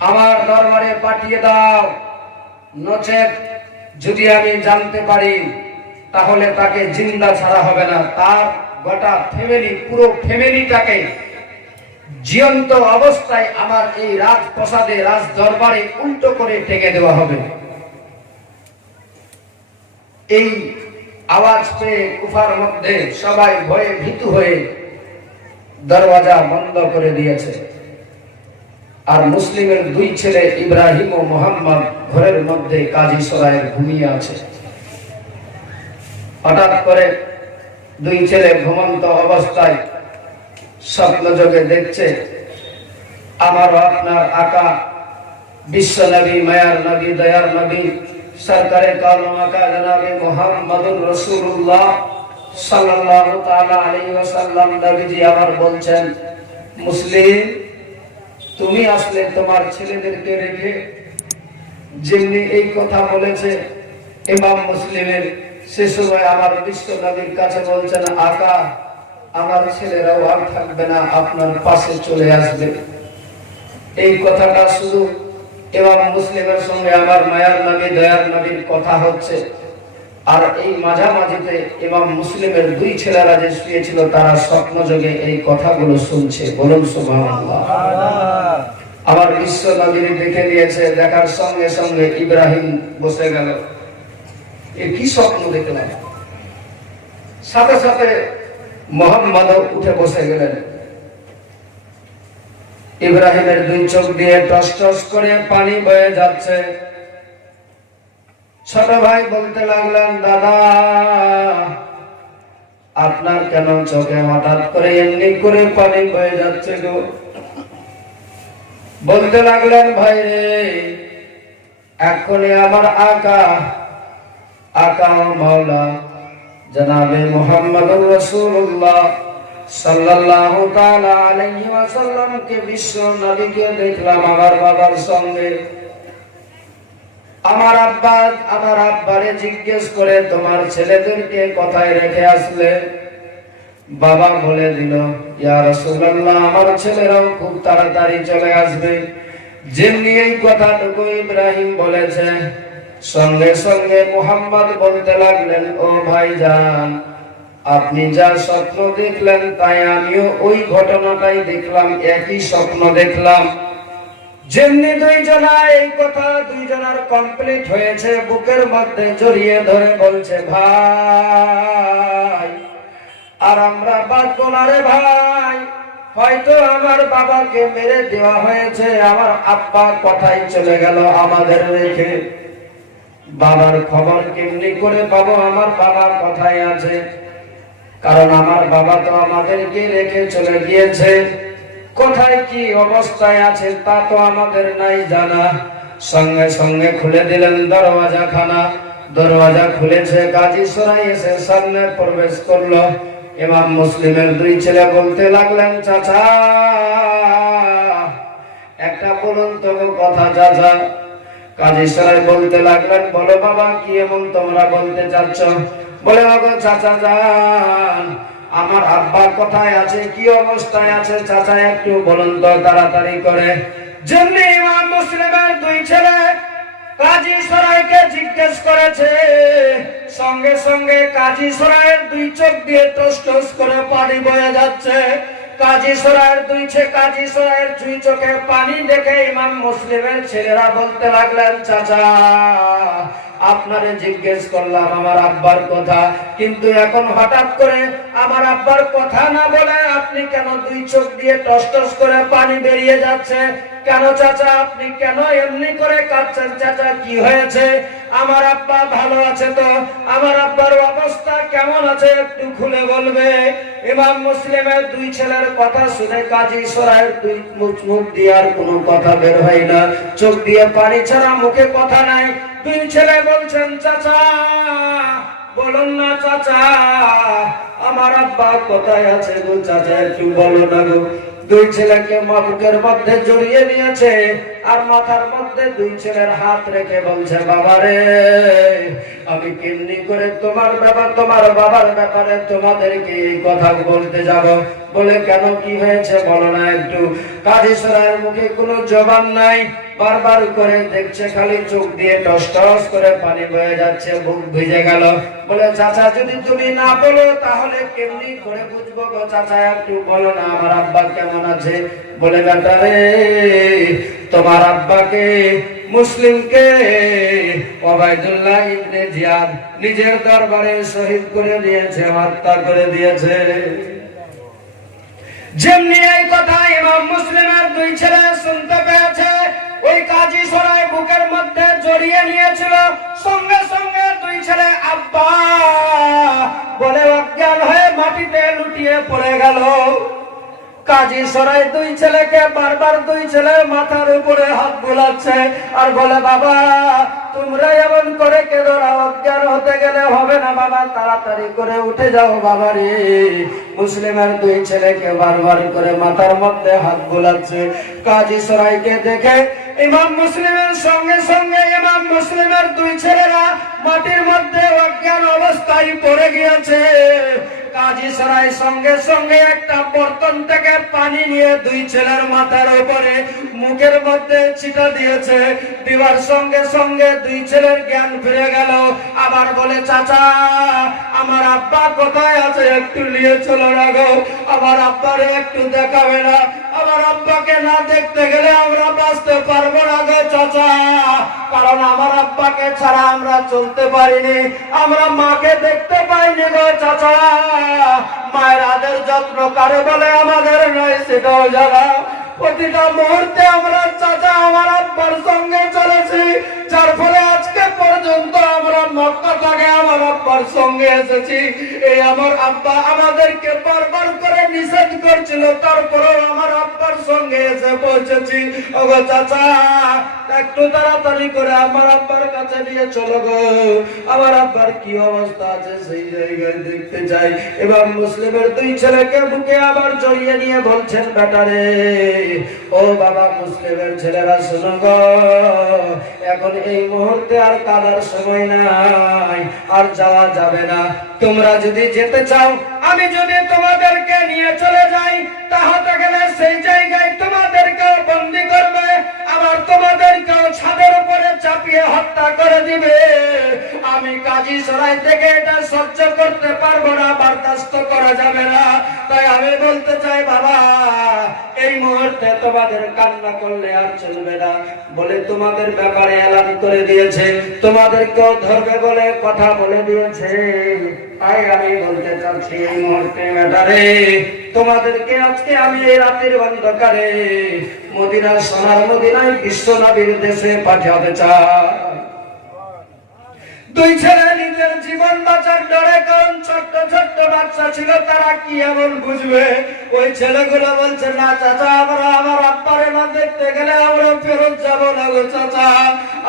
আমার দরবারে পাঠিয়ে দাও, নচেত যদি আমি জানতে পারি তাহলে তাকে জিন্দা ছাড়া হবে না, তার গোটা ফ্যামিলি, পুরো ফ্যামিলিটাকে জীবন্ত অবস্থায় আমার এই রাজপ্রাসাদে, রাজ দরবারে উল্টো করে ঠেকে দেওয়া হবে। এই আওয়াজ পেয়ে কুফার মধ্যে সবাই ভয়ে ভীতু হয়ে দরওয়াজা বন্ধ করে দিয়েছে। আর মুসলিমের দুই ছেলে ইব্রাহিম ও মোহাম্মদ ঘরের মধ্যে কাজী সরায়ে ঘুমিয়ে আছে। হঠাৎ করে দুই ছেলে ঘুমন্ত অবস্থায় স্বপ্ন যোগে দেখছে আমার আপনার আকা বিশ্ব নবী, মায়ার নবী, দয়ার নবী, সরকারে কালো আকা জনাবে মুহাম্মদুর রাসূলুল্লাহ সাল্লাল্লাহু তাআলা আলাইহি ওয়াসাল্লাম নবীজি আমার বলছেন, মুসলিম তুমি আসলে তোমার ছেলেদেরকে রেখে। যেমনি এই কথা বলেছে ইমাম মুসলিমের, সে সময় আমার বিশ্ব নবীর কাছে বলছেন, আকা আমার ছেলেরাও আর থাকবে না, আপনার পাশে চলে আসবে। এই কথাটা শুধু ইমাম মুসলিমের সঙ্গে আমার মায়ার নবী, দয়ার নবীর কথা হচ্ছে। আর এই মাঝামাঝিতে ইমাম মুসলিমের দুই ছেলেরা যে শুয়েছিল তারা স্বপ্নযোগে এই কথাগুলো শুনছে। বলুন সুবহানাল্লাহ। আমার বিশ্ব নবীর দেখে নিয়েছে, দেখার সঙ্গে সঙ্গে ইব্রাহিম বসে গেল। এ কি স্বপ্ন দেখলাম? সাথে সাথে মোহাম্মদ উঠে বসে গেলেন। ইব্রাহিমের দুই চোখ দিয়ে টস টস করে পানি বয়ে যাচ্ছে। ছোট ভাই বলতে লাগলেন, দাদা আপনার কেন চোখে হঠাৎ করে এমনি করে পানি বয়ে যাচ্ছে গো? বলতে লাগলেন, ভাই রে, এক্ষুনি আমার আকা মাওলা জনাবে মুহাম্মদুর রাসূলুল্লাহ সাল্লাল্লাহু তাআলা আলাইহি ওয়াসাল্লামকে, বিশ্ব নবীকে দেখলাম আমার বাবার সঙ্গে। আমার আব্বারে জিজ্ঞেস করে তোমার ছেলেদেরকে কোথায় রেখে আসলে? বাবা বলে দিল, ইয়া রাসূলুল্লাহ আমার ছেলেরাও খুব তাড়াতাড়ি চলে আসবে। যেমনি এই কথাটুকু ইব্রাহিম বলেছে, সঙ্গে সঙ্গে মুহাম্মদ বলতে লাগলেন, ও ভাইজান আপনি যা স্বপ্ন দেখলেন তাই আমিও ওই ঘটনাটাই দেখলাম, একই স্বপ্ন দেখলাম। যেমনি দুইজনা এই কথা দুইজনার কমপ্লিট হয়েছে, বুকের মধ্যে জড়িয়ে ধরে বলছে, ভাই আর আমরা বাঁচব না রে ভাই, হয়তো আমার বাবাকে মেরে দেওয়া হয়েছে, আমার আব্বা কোথায় চলে গেল আমাদের রেখে। বাবার খবর কেমনি করে পাবো? আমার বাবা কোথায় আছে? কারণ আমার বাবা তো আমাদেরকে রেখে চলে গিয়েছে, কোথায় কি অবস্থায় আছে তা তো আমাদের নাই জানা। সঙ্গে সঙ্গে খুলে দিলেন দরওয়াজা খানা। দরওয়াজা খুলেছে, কাজী সরাই এসে সামনে প্রবেশ করলো। ইমাম মুসলিমের দুই ছেলে বলতে লাগলেন, চাচা একটা বলুন তো কথা চাচা। কাজী সরাই বলতে লাগলেন, বলো বাবা কি এমন তোমরা বলতে চাচ্ছ? বলে, বাবা চাচা যান, আমার আব্বা কোথায় আছে, কি অবস্থায় আছে চাচা একটু বলুন তো তাড়াতাড়ি করে। যেমনি ইমাম মুসলিমের দুই ছেলে কাজী সরাইকে জিজ্ঞেস করেছে, সঙ্গে সঙ্গে কাজী সরাইয়ের দুই চোখ দিয়ে টস টস করে পানি বয়ে যাচ্ছে। কাজী সরাইয়ের দুই চোখে পানি দেখে ইমাম মুসলিমের ছেলেরা বলতে লাগলেন, চাচা আপনারে জিজ্ঞেস করলাম আমার আব্বার কথা, কিন্তু এখন হঠাৎ করে আমার আব্বার কথা না বলে আপনি কেন দুই চোখ দিয়ে টস টস করে পানি বেরিয়ে যাচ্ছে? কেন চাচা আপনি কেন এমনি করে কাঁদছেন? চাচা কি হয়েছে? আমার আব্বা ভালো আছে তো? আমার আব্বার অবস্থা কেমন আছে একটু খুলে বলবে। ইমাম মুসলিমের দুই ছেলের কথা শুনে কাজী সরাইয়ের দুই মুখ দিয়ে আর কোনো কথা বের হয় না, চোখ দিয়ে পানি ছাড়া মুখে কথা নাই। দুই ছেলে বলছেন, চাচা বলুন না চাচা আমার আব্বা কোথায় আছে গো? চাচা একটু বলো না গো। দুই ছেলেকে বুকের মধ্যে জড়িয়ে নিয়েছে আর মাথার মধ্যে দুই ছেলের হাত রেখে বলছে, বাবা রে আমি কেমনি করে তোমার বাবার ব্যাপারে তোমাদেরকে এই কথা বলতে যাব? বলে, কেন কি হয়েছে বলো না একটু। কাজী সরাইয়ের মুখে কোনো জবাব নাই। বারবার করে দেখছে, খালি চোখ দিয়ে টস টস করে পানি বয়ে যাচ্ছে, বুক ভিজে গেল। বলে চাচা যদি তুমি না বলো তাহলে কেমনি করে বুঝবো গো চাচা, একটু বলো না আমার আব্বা কেমন আছে। বলে বেটা রে, তোমার আব্বাকে মুসলিমকে ওবাইদুল্লাহ ইবনে জিয়াদ নিজের দরবারে শহীদ করে দিয়েছে, হত্যা করে দিয়েছে। যেমনি এই কথা ইমাম মুসলিমের দুই ছেলে শুনতে পেয়েছে, ওই কাজী সরাই বুকের মধ্যে জড়িয়ে নিয়েছিল, সঙ্গে সঙ্গে দুই ছেলে আব্বা বলে অজ্ঞান হয়ে মাটিতে লুটিয়ে পড়ে গেল। কাজী সরাই দুই ছেলেকে বারবার দুই ছেলের মাথার উপরে হাত বুলাচ্ছে আর বলে বাবা তোমরা এমন করে কেঁদো না, অজ্ঞান হতে গেলে হবে না বাবা, তাড়াতাড়ি করে উঠে যাও বাবা রে। মুসলিমের দুই ছেলেকে বারবার করে মাথার মধ্যে হাত বুলাচ্ছে। কাজী সরাইকে দেখে ইমাম মুসলিমের সঙ্গে সঙ্গে ইমাম মুসলিমের দুই ছেলেরা মাটির মধ্যে অজ্ঞান অবস্থায় পড়ে গিয়েছে। কাজী সরাই সঙ্গে সঙ্গে একটা বর্তন থেকে পানি নিয়ে দুই ছেলের মাথার উপরে মুখের মধ্যে ছিটা দিয়েছে। দিবার সঙ্গে সঙ্গে দুই ছেলের জ্ঞান ফিরে গেল। আবার বলে চাচা আমার আব্বা কোথায় আছে, একটু নিয়ে চলো না গো, আমার আব্বারে একটু দেখাবে না, আমার আব্বাকে না দেখতে গেলে আমরা বাঁচতে পারবো না গো চাচা, কারণ আমার আব্বাকে ছাড়া আমরা চলতে পারিনি, আমরা মাকে দেখতে পাইনি গো চাচা। মায়ের আদর যত্ন কারে বলে আমাদের নয় সেটাও জানা। প্রতিটা মুহূর্তে আমরা চাচা আমার আব্বার সঙ্গে চলেছি, যার ফলে আজকে পর্যন্ত আমরা মক্কা থেকে আমার আব্বার সঙ্গে এসেছি। এই আমার আব্বা আমাদেরকে বারবার করে নিষেধ করছিল, তারপরেও আমার আব্বার সঙ্গে এসে পৌঁছেছি। ওগো চাচা একটু তাড়াতাড়ি করে আমার আব্বার কাছে নিয়ে চলো গো, আমার আব্বার কি অবস্থা আছে সেই জায়গায় দেখতে চাই। এবং মুসলিমের দুই ছেলেকে বুকে আবার জড়িয়ে নিয়ে বলছেন বেটারে ও বাবা মুসলিমের ছেলেরা শোনো গো, এখন এই মুহূর্তে আর কাদার সময় নাই, আর যাওয়া যাবে না। তোমরা যদি যেতে চাও, আমি যদি তোমাদেরকে নিয়ে চলে যাই, তাহলে গেলে সেই জায়গায় তোমাদেরকে বন্দী করবে, আবার তোমাদেরকেও ছাদের উপরে চাপিয়ে হত্যা করে দিবে। আমি কাজী সরাই থেকে এটা সহ্য করতে পারবো না, বরদাস্ত করা যাবে না। তাই আমি বলতে চাই বাবা এই মুহূর্তে তোমাদের কান্না করলে আর চলবে না। বলে তোমাদের ব্যাপারে এলান করে দিয়েছে, তোমাদেরকেও ধরবে বলে কথা বলে দিয়েছে। তাই আমি বলতে চাচ্ছি এই মুহূর্তে বেটারে তোমাদেরকে আজকে আমি এই রাতের অন্ধকারে মদিনার সোনার মদিনায় বিশ্ব নবীর দেশে পাঠাতে চাই। দুই ছেলে নিজের জীবন বাঁচার ডরে, কারণ ছোট্ট ছোট্ট বাচ্চা ছিল, তারা কি এমন বুঝবে। ওই ছেলেগুলো বলছে না চাচা আমরা আমার আব্বারে না দেখতে গেলে আমরা ফেরত যাব না গো চাচা,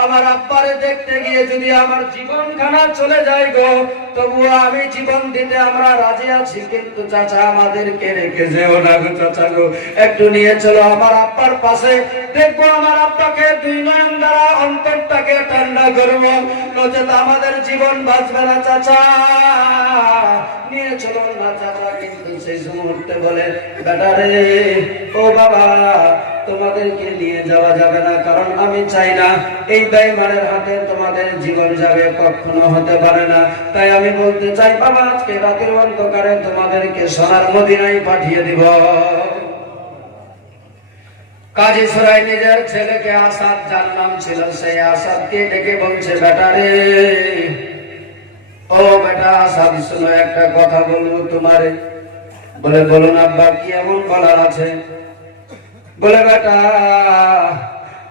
আমার আব্বারে দেখতে গিয়ে যদি আমার জীবন খানা চলে যায় গো তবুও আমি জীবন দিতে আমরা রাজি আছি, কিন্তু চাচা আমাদেরকে রেখে যেও না গো চাচা গো, একটু নিয়ে চলো আমার আব্বার পাশে, দেখবো আমার আব্বাকে দুই নয়ন দ্বারা অন্তরটাকে ঠান্ডা করবো, নচেত আমাদের জীবন বাঁচবে না চাচা, নিয়ে চলো না চাচা। কিন্তু সেই মুহূর্তে বলে বেটারে ও বাবা তোমাদেরকে নিয়ে যাওয়া যাবে না, কারণ আমি চাই না এই বেঈমানের হাতে তোমাদের জীবন যাবে, কখনো হতে পারে না। তাই আমি বলতে চাই বাবা আজকে রাতের অন্ধকারে তোমাদেরকে সোনার মদিনায় পাঠিয়ে দিব। কাজী সরাই নিজের ছেলেকে আসাদ, যার নাম ছিল, সেই আসাদকে ডেকে বলছে বেটারে ও বেটা আসাদ শোনো একটা কথা বলবো তোমারে। বলে বলুন আব্বা কি এমন বলার আছে। বলে বেটা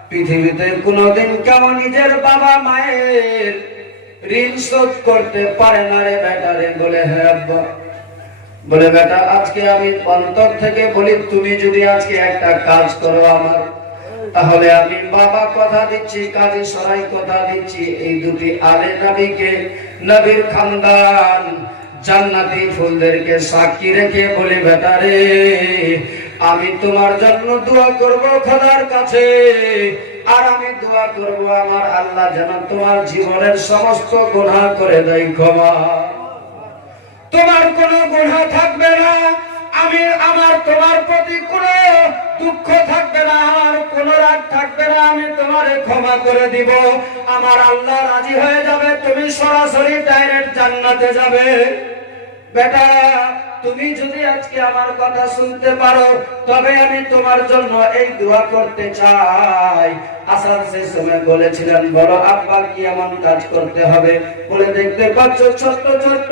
পৃথিবীতে কোনদিন কেমন নিজের বাবা মায়ের ঋণ শোধ করতে পারে না রে বেটা রে। বলে হ্যাঁ আব্বা। বলে বেটা আজকে আমি অন্তর থেকে বলি তুমি যদি আজকে একটা কাজ করো আমার, তাহলে আমি বাবা কথা দিচ্ছি, কাজী সরাই কথা দিচ্ছি, এই দুটি আলে নবীকে নবীর খানদান জান্নাতি ফুলদেরকে সাক্ষী রেখে বলি বেটারে আমি তোমার জন্য দোয়া করব খোদার কাছে, আর আমি দোয়া করব আমার আল্লাহ যেন তোমার জীবনের সমস্ত গুনাহ করে দেয় ক্ষমা, তোমার কোনো গুনাহ থাকবে না, আমি আমার তোমার প্রতি কোনো দুঃখ থাকবে না, আমার কোনো রাগ থাকবে না, আমি তোমারে ক্ষমা করে দিব। আমার আল্লাহ রাজি হয়ে যাবে, তুমি সরাসরি ডাইরেক্ট জান্নাতে যাবে। বেটা, তুমি যদি আজকে আমার কথা শুনতে পারো, তবে আমি তোমার জন্য এই দোয়া করতে চাই। আসাদ সে সময় বলেছিলেন, বলো আব্বা কি এমন কাজ করতে হবে? বলে, দেখতে পাচ্ছ ছোট্ট ছোট্ট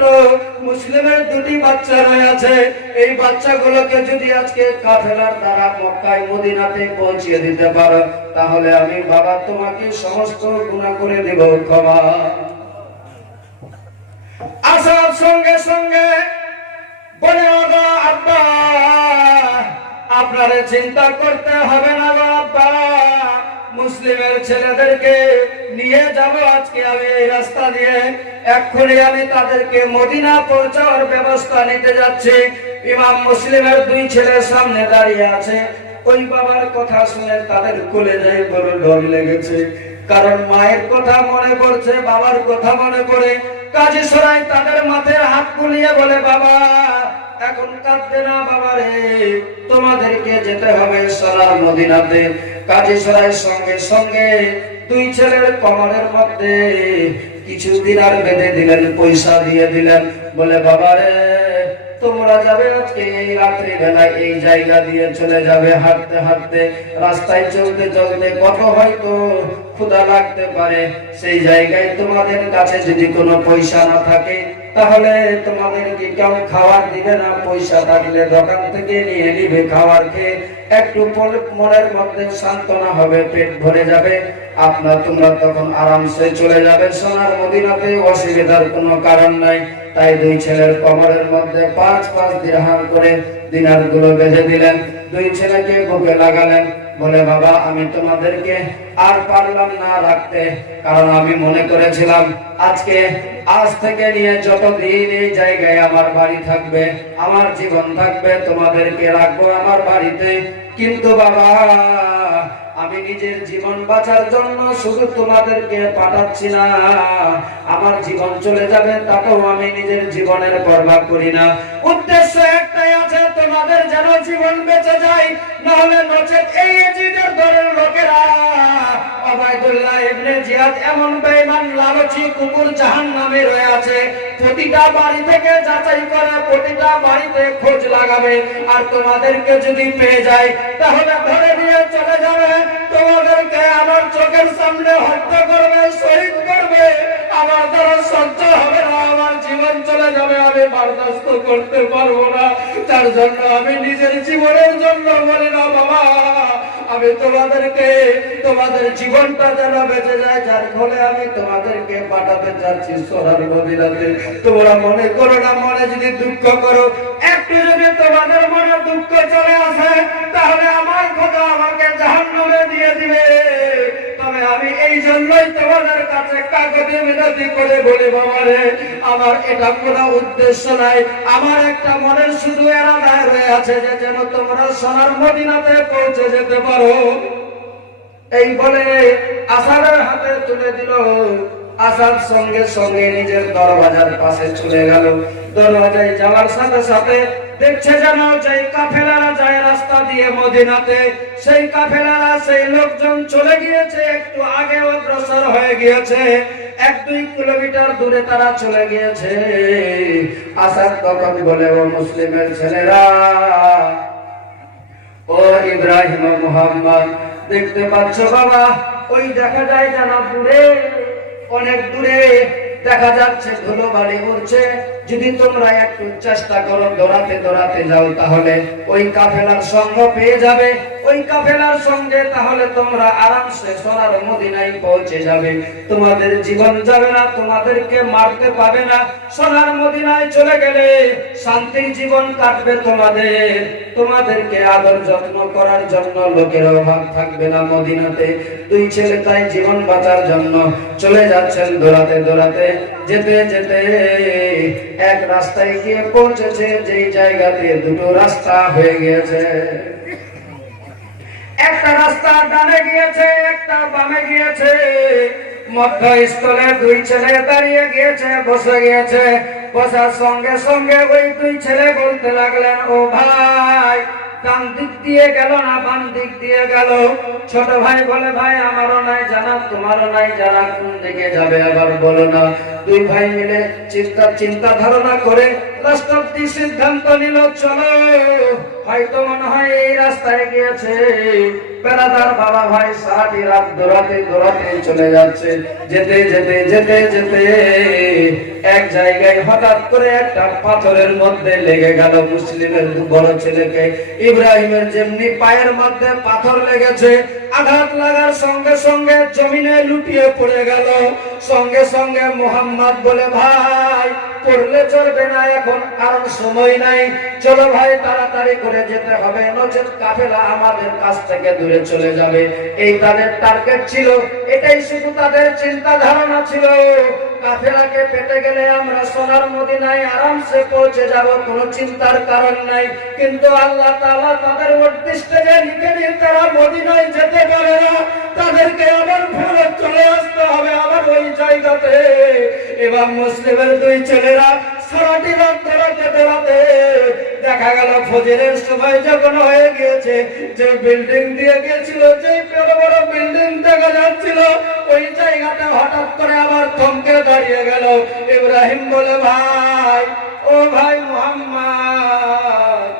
মুসলিমের দুটি বাচ্চা রয়েছে, এই বাচ্চাগুলোকে যদি আজকে কাফেলার দ্বারা মক্কায় মদিনাতে পৌঁছিয়ে দিতে পারো, তাহলে আমি বাবা তোমাকে সমস্ত গুনাহ করে দেব, ক্ষমা। আসাদ সঙ্গে সঙ্গে বলে, আব্বা আপনারে চিন্তা করতে হবে না গো আব্বা, মুসলিমের ছেলেদেরকে নিয়ে যাব আজকে আমি এই রাস্তা দিয়ে, এক্ষুনি আমি তাদেরকে মদিনা পৌঁছানোর ব্যবস্থা নিতে যাচ্ছি। ইমাম মুসলিমের দুই ছেলে সামনে দাঁড়িয়ে আছে। ওই বাবার কথা শুনে তাদের কলেজায় বড় ডর লেগেছে, কারণ মায়ের কথা মনে পড়ছে, বাবার কথা মনে পড়ে। কাজী সরাই তাদের মাথায় হাত বুলিয়ে বলে, বাবা এখন কাঁদবে না বাবা রে, তোমাদেরকে যেতে হবে সোনার মদিনাতে। কাজী সরাই সঙ্গে সঙ্গে দুই ছেলের কোমরের মধ্যে কিছু দিনার বেঁধে দিলেন, পয়সা দিয়ে দিলেন। বলে, বাবা রে তোমরা যাবে আজকে এই রাত্রি বেলায় এই জায়গা দিয়ে চলে যাবে, হাঁটতে হাঁটতে, রাস্তায় চলতে চলতে কত হয়তো ক্ষুধা লাগতে পারে। সেই জায়গায় তোমাদের কাছে যদি কোনো পয়সা না থাকে, তাহলে তোমাদেরকে কেউ খাবার দিবে না, পয়সা থাকলে দোকান থেকে নিয়ে নিবে, খাবার খেয়ে একটু মনের মধ্যে সান্ত্বনা হবে, পেট ভরে যাবে, তোমরা তখন আরামসে চলে যাবে সোনার মদিনাতে, অসুবিধার কোনো কারণ নাই। তাই দুই ছেলের কোমরের মধ্যে 5-5 দিরহাম করে দিনার গুলো বেঁধে দিলেন, দুই ছেলেকে বুকে লাগালেন। বলে, বাবা আমি তোমাদেরকে আর পারলাম না রাখতে, কারণ আমি মনে করেছিলাম আজ থেকে নিয়ে যতদিন এই জায়গায় আমার বাড়ি থাকবে, আমার জীবন থাকবে, তোমাদেরকে রাখবো আমার বাড়িতে। কিন্তু বাবা আমি নিজের জীবন বাঁচার জন্য শুধু তোমাদেরকে পাঠাচ্ছি না, আমার জীবন চলে যাবে তাতেও আমি নিজের জীবনের পরোয়া করি না। উদ্দেশ্য একটাই আছে, তোমাদের যেন জীবন বেঁচে যায়, নাহলে নচেত এই ইয়াজিদের দলের লোকেরা, ওবাইদুল্লাহ ইবনে জিয়াদ এমন বেঈমান লালচী কুকুর জাহান্নামে রয়ে আছে, প্রতিটা বাড়ি থেকে যাচাই করে, প্রতিটা বাড়িতে খোঁজ লাগাবে, আর তোমাদেরকে যদি পেয়ে যায় তাহলে ধরে নিয়ে চলে যাবে, তোমাদেরকে আমার চোখের সামনে হত্যা করবে, শহীদ করবে। আমার দ্বারা সহ্য হবে না, আমার জীবন চলে যাবে, আমি বরদাস্ত করতে পারবো না। তার জন্য আমি নিজের জীবনের জন্য বলি না বাবা, আমি তোমাদের জীবনটা যেন বেঁচে যায়, যার ফলে আমি তোমাদেরকে পাঠাতে চাচ্ছি সোনার মদিনাতে। তোমরা মনে করো না, মনে যদি দুঃখ করো, একটু যদি তোমাদের মনে দুঃখ চলে আসে, তাহলে আমার খোদা আমাকে জাহান্নামে দিয়ে দিবে। তবে আমি এই জন্যই তোমাদের কাছে কাগজে মিনতি করে বলি, বাবা রে আমার এটা কোনো উদ্দেশ্য নাই, আমার একটা মনের শুধু এরাদায় রয়ে আছে যে যেন তোমরা সোনার মদিনাতে পৌঁছে যেতে পারো। এই বলে আসাদের হাতে তুলে দিল। আসাদ সঙ্গে সঙ্গে নিজের দরওয়াজার পাশে চলে গেল। দরওয়াজায় যাওয়ার সাথে সাথে দেখছে যেন যেই কাফেলারা যায় রাস্তা দিয়ে মদিনাতে, সেই কাফেলারা, সেই লোকজন চলে গিয়েছে, একটু আগে অগ্রসর হয়ে গিয়েছে, 1-2 কিলোমিটার দূরে তারা চলে গিয়েছে। আসাদ তখন বলে, ও মুসলিমের ছেলেরা, ও ইব্রাহিম ও মুহাম্মদ, দেখতে পাচ্ছ বাবা, ওই দেখা যায় যেন দূরে, অনেক দূরে দেখা যাচ্ছে ধুলো বালি উড়ছে। যদি তোমরা একটু চেষ্টা করো, দৌড়াতে দৌড়াতে যাও, তাহলে ওই কাফেলার সঙ্গ পেয়ে যাবে, ওই কাফেলার সঙ্গে তাহলে তোমরা আরামসে সোনার মদিনায় পৌঁছে যাবে, তোমাদের জীবন যাবে না, তোমাদেরকে মারতে পাবে না। সোনার মদিনায় চলে গেলে শান্তির জীবন কাটবে তোমাদেরকে আদর যত্ন করার জন্য লোকের অভাব থাকবে না মদিনাতে। দুই ছেলে তাই জীবন বাঁচার জন্য চলে যাচ্ছেন দৌড়াতে দৌড়াতে। যেতে যেতে এক রাস্তায় গিয়ে পৌঁছেছে, যেই জায়গাতে দুটো রাস্তা হয়ে গিয়েছে। একটা রাস্তা ডানে গিয়েছে, একটা বামে গিয়েছে। মধ্যস্থলে দুই ছেলে দাঁড়িয়ে গিয়েছে, বসে গিয়েছে। বসার সঙ্গে সঙ্গে ওই দুই ছেলে বলতে লাগলেন, ও ভাই ডান দিক দিয়ে গেল না বাম দিক দিয়ে গেল। ছোট ভাই বলে ভাই আমারও নাই জানা, তোমারও নাই জানা, কোন দিকে যাবে আবার বলো না। দুই ভাই মিলে চিন্তা ধারণা করে লাস্ট অব্দি সিদ্ধান্ত নিল চলো হয়তো মনে হয় এই রাস্তায় গিয়েছে। বেড়াদার বাবা ভাই সারাটি রাত দৌড়াতে চলে যাচ্ছে। যেতে যেতে যেতে যেতে এক জায়গায় হঠাৎ করে একটা পাথরের মধ্যে লেগে গেল মুসলিমের বড় ছেলেকে। ইব্রাহিমের যেমনি পায়ের মধ্যে পাথর লেগেছে, আঘাত লাগার সঙ্গে সঙ্গে জমিনে লুটিয়ে পড়ে গেল। সঙ্গে সঙ্গে মুহাম্মদ বলে ভাই পড়লে চলবে না এখন, কারণ সময় নাই, চলো ভাই তাড়াতাড়ি করে যেতে হবে, নচেত কাফেলা আমাদের কাছ থেকে দূরে চলে যাবে। এই তাদের টার্গেট ছিল, এটাই শুধু তাদের চিন্তা ধারণা ছিল। কাফেলাকে পেতে গেলে আমরা সোনার মদিনায় আরামসে পৌঁছে যাব, কোনো চিন্তার কারণ নাই। কিন্তু আল্লাহ তাআলা তাদের উদ্দেশ্যে যে লিখে দিন তারা মদিনায় যেতে পারে না, তাদেরকে আবার ফেরত চলে আসতে হবে আবার ওই জায়গাতে। এবার মুসলিমের দুই ছেলেরা সারাটি রাত দৌড়াতে দেখা গেল ফজরের সময় যখন হয়ে গিয়েছে, যে বিল্ডিং দিয়ে গিয়েছিল, যে বড় বড় বিল্ডিং দেখা যাচ্ছিল, ওই জায়গাতে হঠাৎ করে আবার থমকে দাঁড়িয়ে গেল। ইব্রাহিম বলে ভাই ও ভাই মুহাম্মদ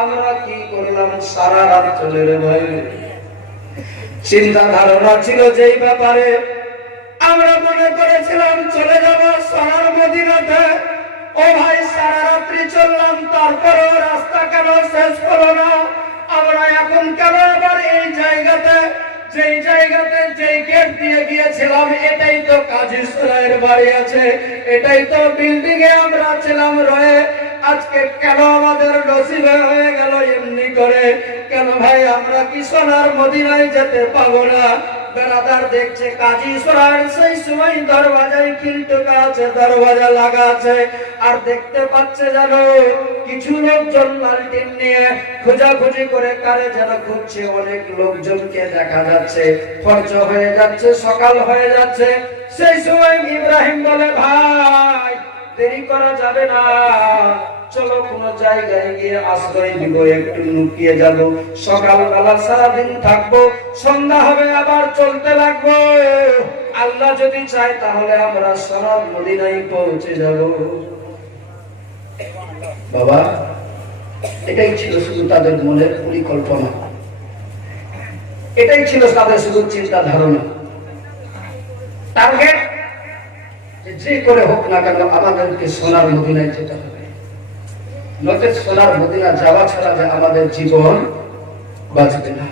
আমরা কি করলাম, সারা রাত চলে রে ভাই। চিন্তা ধারণা ছিল যেই ব্যাপারে আমরা মনে করেছিলাম চলে যাব সোনার মদিনাতে, ও ভাই সারা রাত্রি চললাম, তারপরে রাস্তা কেন শেষ হলো না? আমরা এখন কেন আবার এই জায়গাতে, যেই জায়গাতে যেই গেট দিয়ে গিয়েছিলাম এটাই তো কাজী সুরাইয়ের বাড়ি আছে, এটাই তো বিল্ডিং এ আমরা ছিলাম রয়ে, আজকে কেন আমাদের নসিবে হয়ে গেল এমনি করে? কেন ভাই আমরা কি সোনার মদিনায় যেতে পাবো না? বেড়াদার দেখছে কাজী সুরাইয়ের সেই সময় দরওয়াজায় কিল টোকা আছে, দরওয়াজা লাগা আছে, আর দেখতে পাচ্ছে যেন কিছু লোকজন লালটিন নিয়ে খোঁজাখুঁজি করে কারে যেন খুঁজছে। অনেক লোকজনকে দেখা যাচ্ছে, ফজর হয়ে যাচ্ছে, সকাল হয়ে যাচ্ছে। সেই সময় ইব্রাহিম বলে ভাই দেরি করা যাবে না, চলো কোন জায়গায় গিয়ে আশ্রয় দিব, একটু লুকিয়ে যাব, সকালবেলা সারাদিন থাকবো, সন্ধ্যা হবে আবার চলতে লাগবো। আল্লাহ যদি চায় তাহলে আমরা সোনার মদিনায় পৌঁছে যাব। বাবা এটাই ছিল শুধু তাদের মনের পরিকল্পনা, এটাই ছিল তাদের শুধু চিন্তা ধারণা, টার্গেট যে করে হোক না কেন আমাদেরকে সোনার মদিনায় যেতে হবে, নচেত সোনার মদিনা যাওয়া ছাড়া যে আমাদের জীবন বাঁচবে না।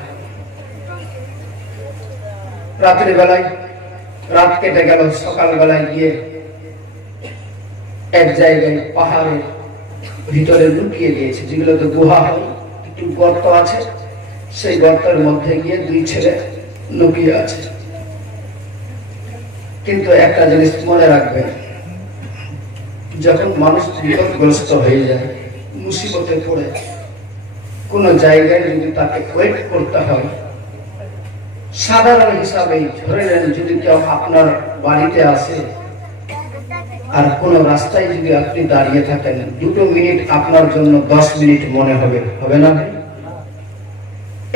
রাত্রি বেলায় রাত কেটে গেল, সকাল বেলায় গিয়ে এক জায়গায় পাহাড়ের ভিতরে লুকিয়ে দিয়েছে, যেগুলোতে গুহা হয়, একটু গর্ত আছে, সেই গর্তের মধ্যে গিয়ে দুই ছেলে লুকিয়ে আছে। কিন্তু একটা জিনিস মনে রাখবেন, যখন মানুষ বিপদগ্রস্ত হয়ে যায়, মুসিবতে পড়ে, কোন জায়গায় যদি তাকে ওয়েট করতে হয়, সাধারণ হিসাবে ধরে নেন যদি কেউ আপনার বাড়িতে আসে আর কোন রাস্তায় যদি আপনি দাঁড়িয়ে থাকেন, 2 মিনিট আপনার জন্য 10 মিনিট মনে হবে, হবে না?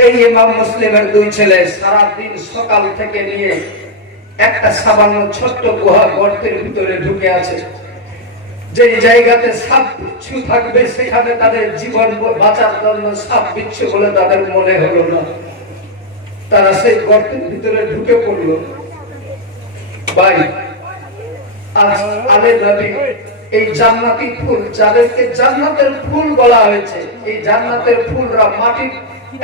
এই ইমাম মুসলিমের দুই ছেলে সারাদিন সকাল থেকে নিয়ে একটা সামান্য ছোট্ট গুহা গর্তের ভিতরে ঢুকে আছে, যে জায়গাতে সাপ বিচ্ছু থাকবে সেখানে তাদের জীবন বাঁচার জন্য সাপ বিচ্ছু বলে তাদের মনে হলো না, তারা সেই গর্তের ভিতরে ঢুকে পড়লো। ভাই আজ আলে নবী এই জান্নাতি ফুল, যাদেরকে জান্নাতের ফুল বলা হয়েছে, এই জান্নাতের ফুলরা মাটির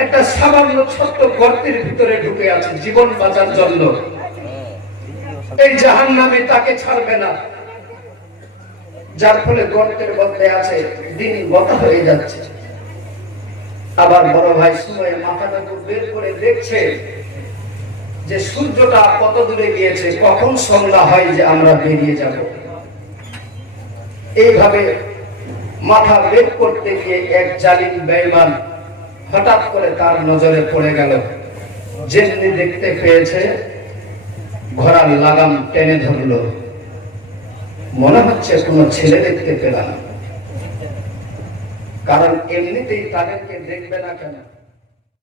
একটা সামান্য ছোট্ট গর্তের ভিতরে ঢুকে আছে জীবন বাঁচার জন্য। এই জাহান্নামে তাকে ছাড়বে না, যার ফলে গর্তের মধ্যে আছে, দিন গত হয়ে যাচ্ছে। আবার বড় ভাই সময় মাথাটা বের করে দেখছে যে সূর্যটা কত দূরে গিয়েছে, কখন সন্ধ্যা হয় যে আমরা বেরিয়ে যাব। এইভাবে মাথা বের করতে গিয়ে এক জালিম বেঈমান হঠাৎ করে তার নজরে পড়ে গেল। যেমনি দেখতে পেয়েছে ঘোড়ার লাগাম টেনে ধরলো, মনে হচ্ছে কোন ছেলে দেখতে পেলাম, কারণ এমনিতেই তাদেরকে দেখবে না কেন?